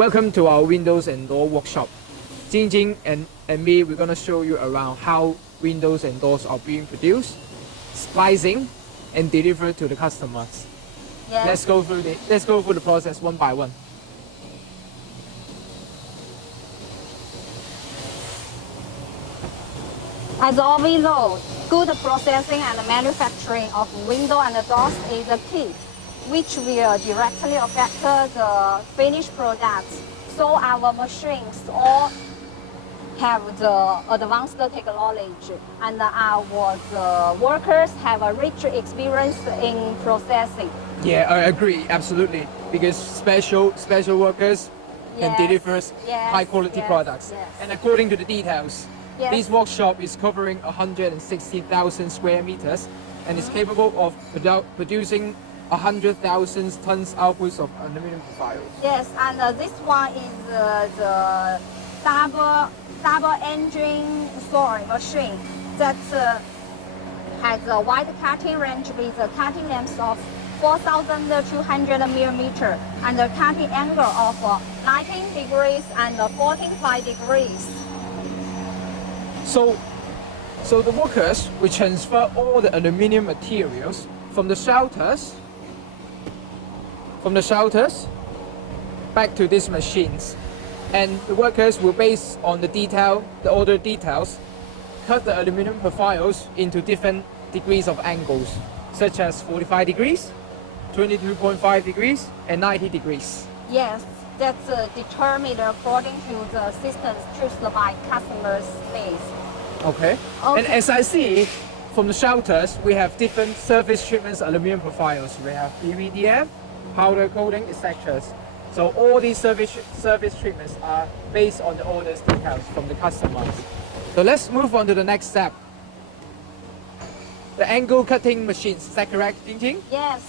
Welcome to our windows and door workshop. Jing and me, we're gonna show you around how windows and doors are being produced, splicing, and delivered to the customers. Yes. Let's go through the process one by one. As all we know, good processing and manufacturing of window and doors is the key, which will directly affect the finished products. So our machines all have the advanced technology, and our workers have a rich experience in processing. Yeah, I agree, absolutely. Because special workers can deliver high quality products. Yes. And according to the details, this workshop is covering 160,000 square meters and is capable of producing 100,000 tons outputs of aluminum profiles. Yes, and this one is the double engine sawing machine that has a wide cutting range with a cutting length of 4,200 millimeter and a cutting angle of 19 degrees and 45 degrees. So the workers will transfer all the aluminum materials from the shelters back to these machines, and the workers will, based on the order details, cut the aluminum profiles into different degrees of angles, such as 45 degrees, 22.5 degrees, and 90 degrees. Yes, that's determined according to the systems chosen by customers' needs. Okay. And as I see from the shelters, we have different surface treatments aluminum profiles. We have PVDF, powder coating, etc. So all these surface treatments are based on the orders details from the customers. So let's move on to the next step. The angle cutting machines, is that correct, Jing? Yes.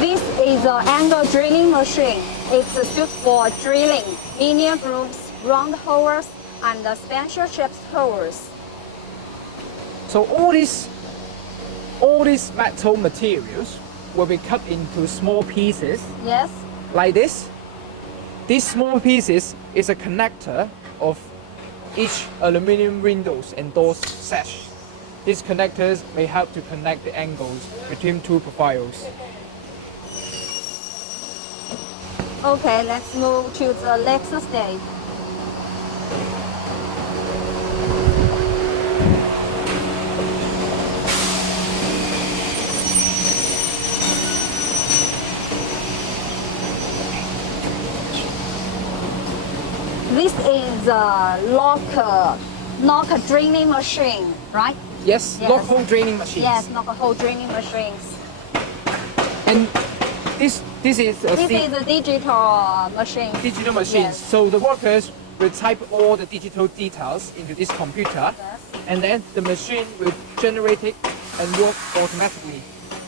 This is an angle drilling machine. It's suited for drilling linear grooves, round holes, and special shaped holes. So all these metal materials will be cut into small pieces. Yes. Like this. These small pieces is a connector of each aluminum windows and doors sash. These connectors may help to connect the angles between two profiles. Okay, let's move to the next stage. This is a lock draining machine, right? Yes, lock hole draining machines. Yes, lock hole draining machines. And this is a digital machine. Digital machines. Yes. So the workers will type all the digital details into this computer, and then the machine will generate it and work automatically,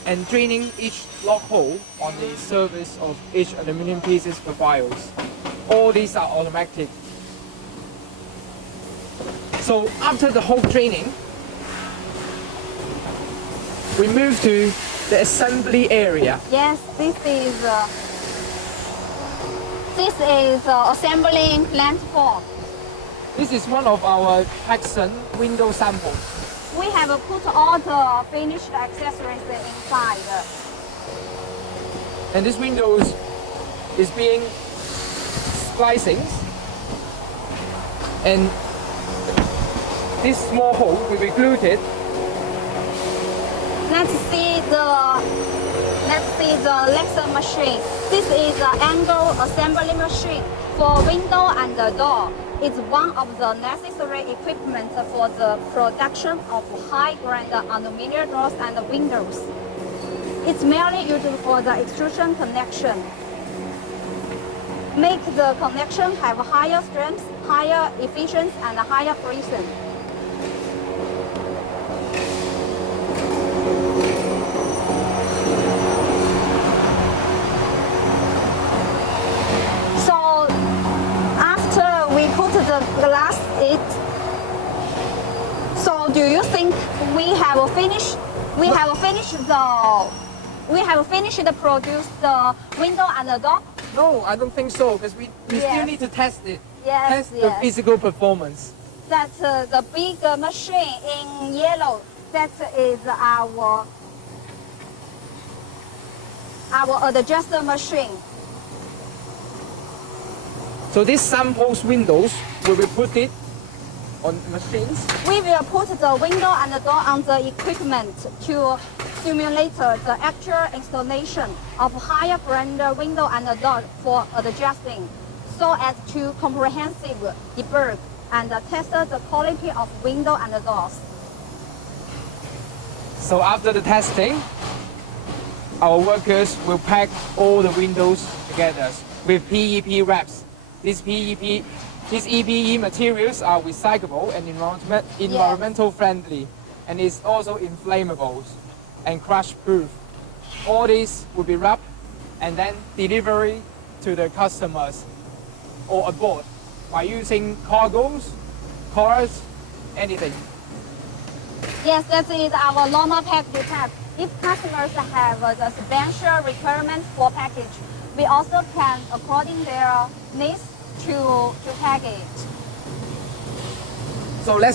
and draining each lock hole on the surface of each aluminum pieces profiles. All these are automatic. So after the hole draining, we move to the assembly area. Yes, this is assembling platform. This is one of our Texan window samples. We have put all the finished accessories inside. And this window is being splicing, and this small hole will be glued. Let's can see the laser machine. This is an angle assembly machine for window and the door. It's one of the necessary equipment for the production of high-grade aluminum doors and windows. It's mainly used for the extrusion connection. Make the connection have higher strength, higher efficiency, and higher precision. So after we put the glass so do you think we have finished to produce the window and the door? No, I don't think so, because we Yes. still need to test it. Yes, Test the yes. physical performance. That's the big machine in yellow. That is our adjuster machine. So these samples windows will be put it on machines. We will put the window and the door on the equipment to simulate the actual installation of higher brand window and the door for adjusting, so as to comprehensively debug and test the quality of window and the doors. So after the testing, our workers will pack all the windows together with PEP wraps. These EPE materials are recyclable and environmental friendly, and is also inflammable and crash proof. All these will be wrapped and then delivery to the customers or aboard by using cargoes, cars, anything. Yes, that is our normal package type. If customers have the special requirement for package, we also can, according their needs, to pack it. So let's